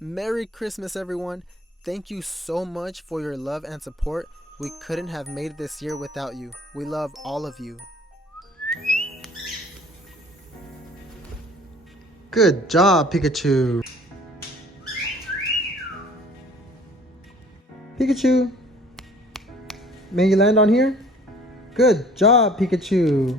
Merry Christmas, everyone. Thank you so much for your love and support. We couldn't have made it this year without you. We love all of you. Good job, Pikachu. Pikachu, may you land on here? Good job, Pikachu.